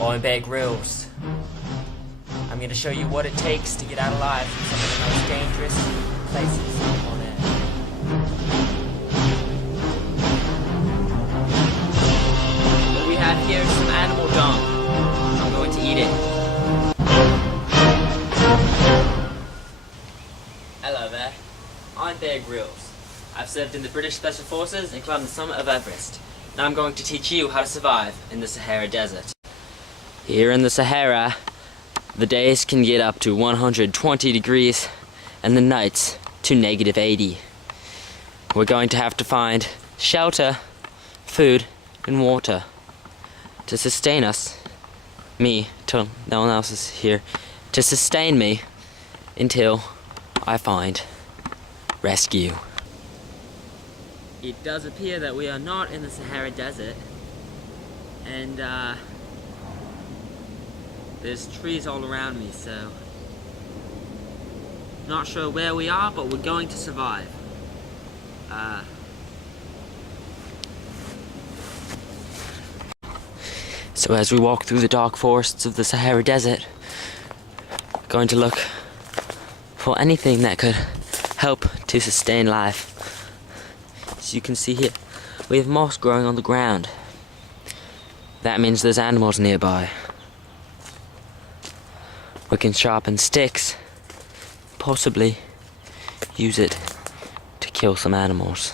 on Bear Grylls. I'm going to show you what it takes to get out alive from some of the most dangerous places on Earth. What we have here is some animal dung. I'm going to eat it. Hello there, I'm Bear Grylls. I've served in the British Special Forces and climbed the summit of Everest. Now I'm going to teach you how to survive in the Sahara Desert. Here in the Sahara, the days can get up to 120 degrees and the nights to -80. We're going to have to find shelter, food, and water to sustain us, me, till no one else is here, to sustain me until I find rescue. It does appear that we are not in the Sahara Desert, and there's trees all around me, so not sure where we are, but we're going to survive. So as we walk through the dark forests of the Sahara Desert, we're going to look for anything that could help to sustain life. As you can see here, we have moss growing on the ground. That means there's animals nearby. We can sharpen sticks, possibly use it to kill some animals.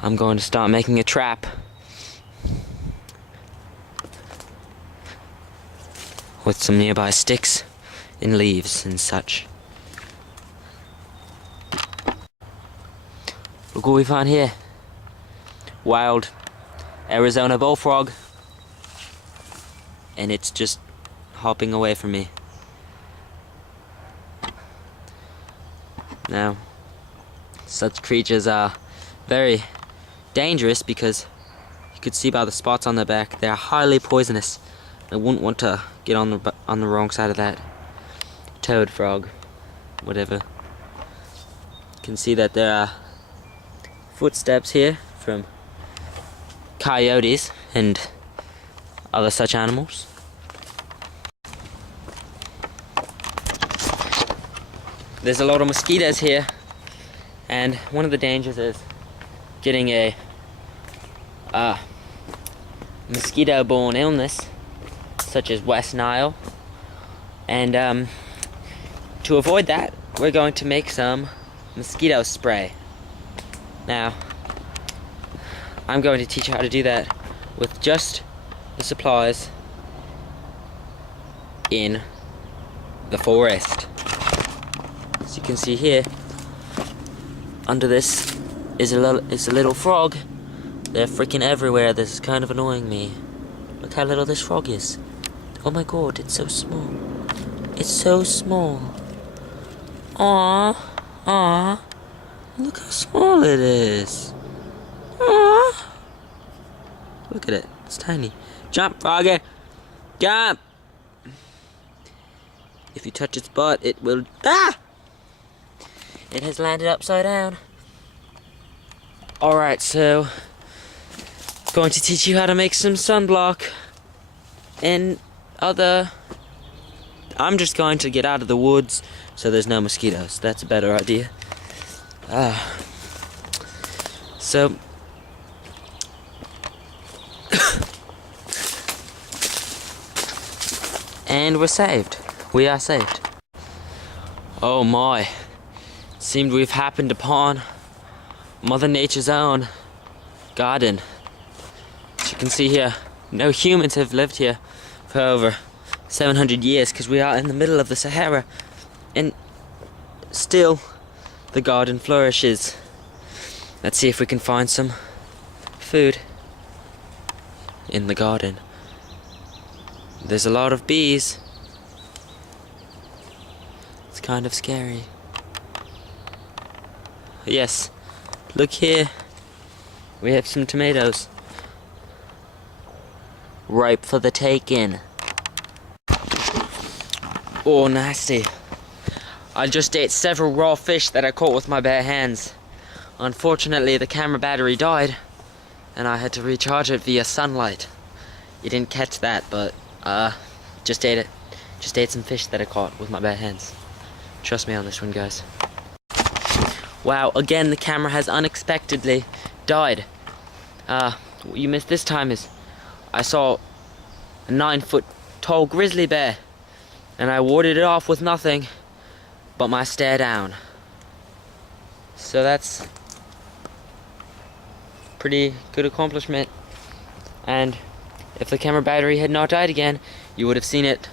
I'm going to start making a trap with some nearby sticks and leaves and such. Look what we found here. Wild Arizona bullfrog. And it's just hopping away from me. Now, such creatures are very dangerous because you could see by the spots on their back, they are highly poisonous. I wouldn't want to get on the wrong side of that. Toad frog, whatever. You can see that there are footsteps here from coyotes and other such animals. There's a lot of mosquitoes here, and one of the dangers is getting a mosquito-borne illness, such as West Nile. And to avoid that, we're going to make some mosquito spray. Now, I'm going to teach you how to do that with just the supplies in the forest. As you can see here, under this is a little frog. They're freaking everywhere. This is kind of annoying me. Look how little this frog is. Oh my god, it's so small. It's so small. Aww. Aww. Look how small it is. Aww. Look at it. It's tiny. Jump, froggy. Jump. If you touch its butt, it will... Ah! It has landed upside down. Alright, so going to teach you how to make some sunblock and other... I'm just going to get out of the woods so there's no mosquitoes. That's a better idea. So and we're saved. We are saved. Oh my. Seemed we've happened upon Mother Nature's own garden. As you can see here, no humans have lived here for over 700 years because we are in the middle of the Sahara, and still the garden flourishes. Let's see if we can find some food in the garden. There's a lot of bees. It's kind of scary. Yes, look here. We have some tomatoes. Ripe for the taking. Oh, nasty. I just ate several raw fish that I caught with my bare hands. Unfortunately, the camera battery died, and I had to recharge it via sunlight. you didn't catch that, but just ate it. Just ate some fish that I caught with my bare hands. Trust me on this one, guys. Wow, again the camera has unexpectedly died. What you missed this time is I saw a 9-foot tall grizzly bear, and I warded it off with nothing but my stare down. So that's pretty good accomplishment. And if the camera battery had not died again, you would have seen it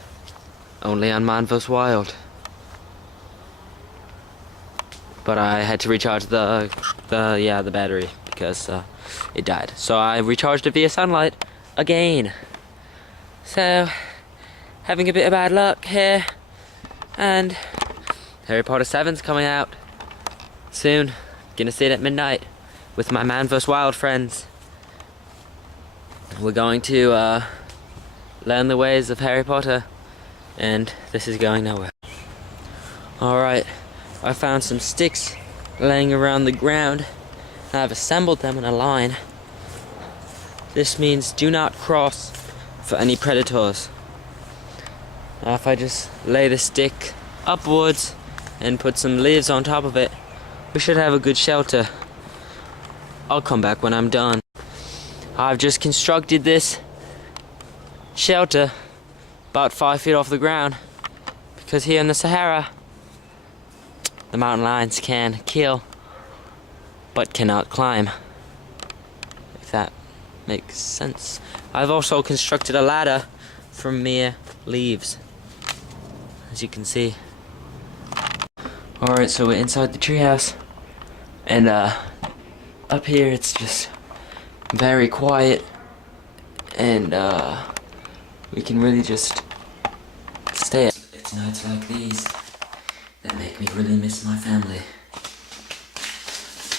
only on Man vs. Wild. But I had to recharge the battery because it died. So I recharged it via sunlight again. So having a bit of bad luck here, and Harry Potter 7's coming out soon. Gonna see it at midnight with my Man vs. Wild friends. We're going to learn the ways of Harry Potter, and this is going nowhere. Alright, I found some sticks laying around the ground. I've assembled them in a line. This means do not cross for any predators. Now if I just lay the stick upwards and put some leaves on top of it, we should have a good shelter. I'll come back when I'm done. I've just constructed this shelter about 5 feet off the ground because here in the Sahara, the mountain lions can kill but cannot climb, if that makes sense. I've also constructed a ladder from mere leaves, as you can see. Alright, so we're inside the treehouse, and up here it's just very quiet, and we can really just stay. It's nights like these that make me really miss my family.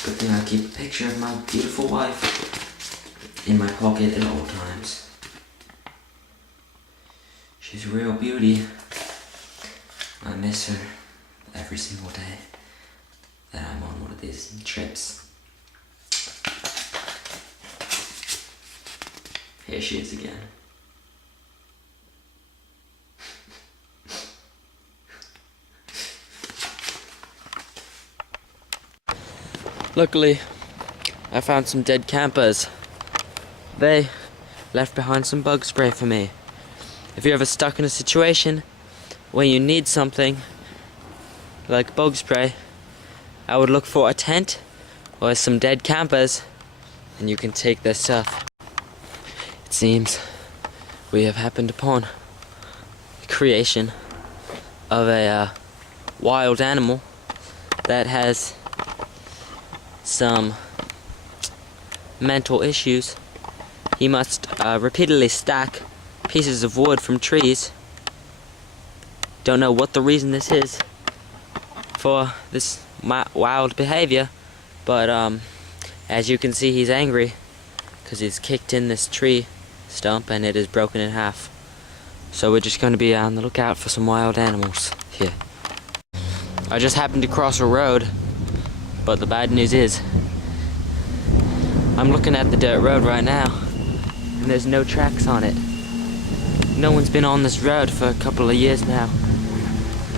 Good thing I keep a picture of my beautiful wife in my pocket at all times. She's a real beauty. I miss her every single day that I'm on one of these trips. Here she is again. Luckily, I found some dead campers. They left behind some bug spray for me. If you're ever stuck in a situation where you need something like bug spray, I would look for a tent or some dead campers, and you can take their stuff. It seems we have happened upon the creation of a wild animal that has some mental issues. He must repeatedly stack pieces of wood from trees. Don't know what the reason this is for this wild behavior, but as you can see, he's angry because he's kicked in this tree stump and it is broken in half. So we're just going to be on the lookout for some wild animals here. I just happened to cross a road, but the bad news is I'm looking at the dirt road right now and there's no tracks on it. No one's been on this road for a couple of years now,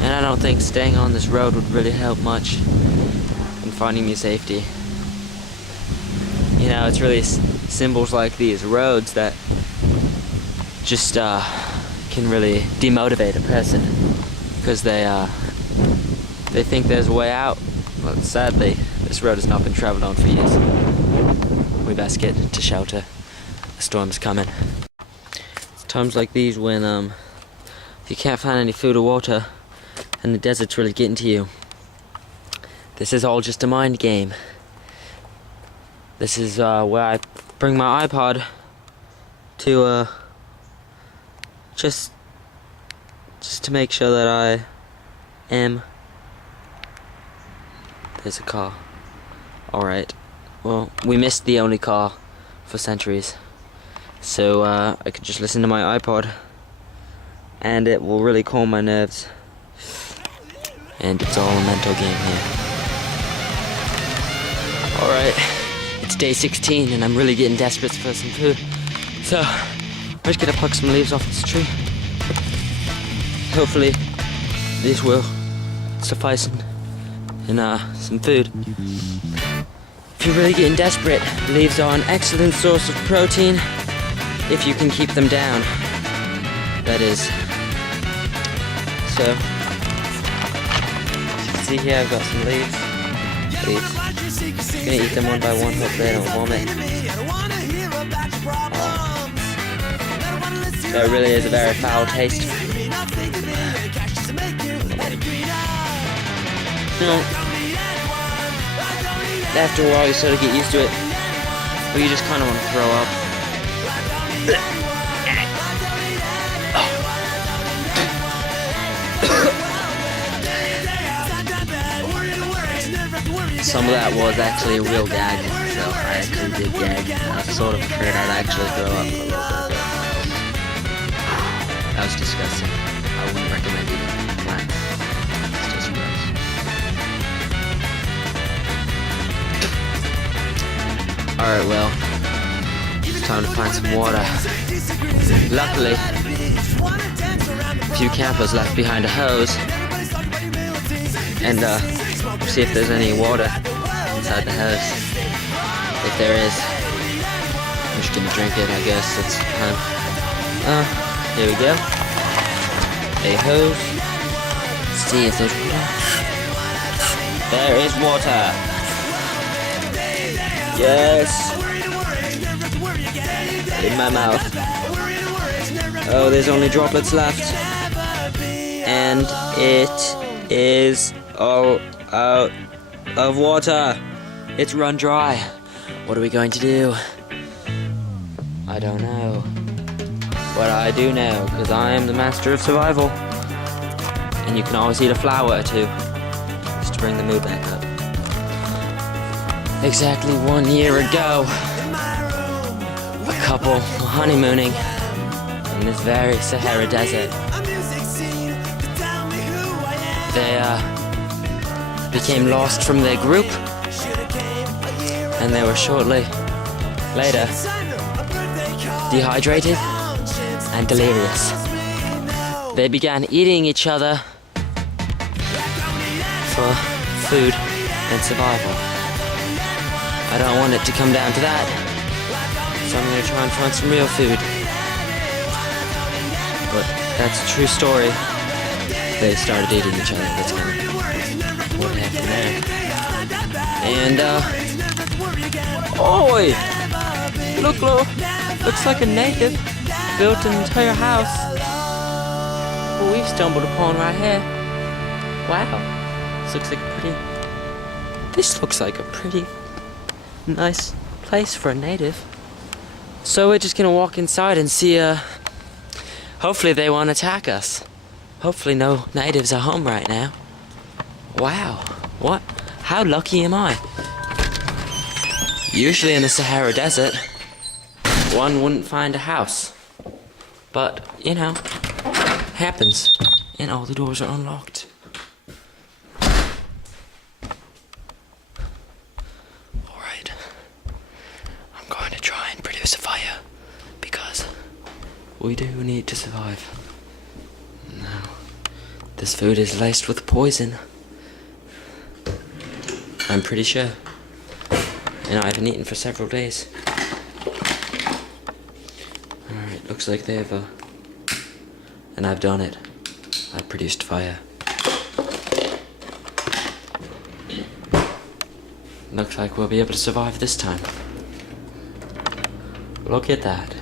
and I don't think staying on this road would really help much in finding me safety. You know, it's really symbols like these roads that just can really demotivate a person because they think there's a way out. But sadly, this road has not been traveled on for years. We best get to shelter. The storm's coming. It's times like these when if you can't find any food or water and the desert's really getting to you, this is all just a mind game. This is where I bring my iPod to just to make sure that I am. There's a car. Alright. Well, we missed the only car for centuries. So I could just listen to my iPod and it will really calm my nerves. And it's all a mental game here. Alright. It's day 16 and I'm really getting desperate for some food. So I'm just gonna pluck some leaves off this tree. Hopefully this will suffice in some food. If you're really getting desperate, leaves are an excellent source of protein if you can keep them down. That is. So, as you can see here, I've got some leaves. I'm gonna eat them one by one, hopefully I don't vomit. That really is a very foul taste. You know, after a while you sort of get used to it, or you just kind of want to throw up. Some of that was actually a real gag, so I actually did gag. I was sort of afraid I'd actually throw up a little bit. That was disgusting. I wouldn't recommend eating plants. It's just gross. Alright, well, it's time to find some water. Luckily, a few campers left behind a hose. And see if there's any water inside the hose. If there is, I'm just gonna drink it, I guess. It's here we go. A hose. Let's see if there's water. There is water. Yes. In my mouth. Oh, there's only droplets left. And it is all out of water. It's run dry. What are we going to do? I don't know. But I do know, because I am the master of survival. And you can always eat a flower or two, just to bring the mood back up. Exactly 1 year ago, a couple were honeymooning in this very Sahara desert. They became lost from their group, and they were shortly later dehydrated and delirious. They began eating each other for food and survival. I don't want it to come down to that, so I'm going to try and find some real food. But that's a true story. They started eating each other. That's kind of what happened there. And, oi! Looks like a native built an entire house. Well, we've stumbled upon right here. Wow. This looks like a pretty nice place for a native. So we're just gonna walk inside and see, hopefully they won't attack us. Hopefully no natives are home right now. Wow, what? How lucky am I? Usually in the Sahara Desert, one wouldn't find a house. But, you know, happens. And all the doors are unlocked. Alright. I'm going to try and produce a fire, because we do need to survive. Now, this food is laced with poison. I'm pretty sure. And I haven't eaten for several days. Alright, looks like they have and I've done it. I produced fire. Looks like we'll be able to survive this time. Look at that.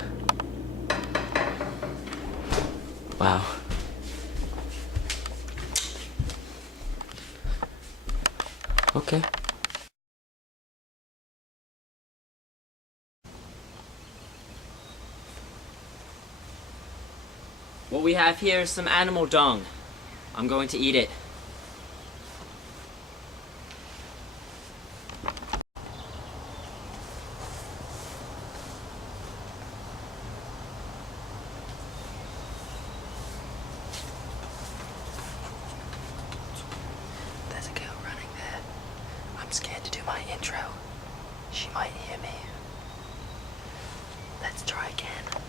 Wow. Okay. What we have here is some animal dung. I'm going to eat it. There's a girl running there. I'm scared to do my intro. She might hear me. Let's try again.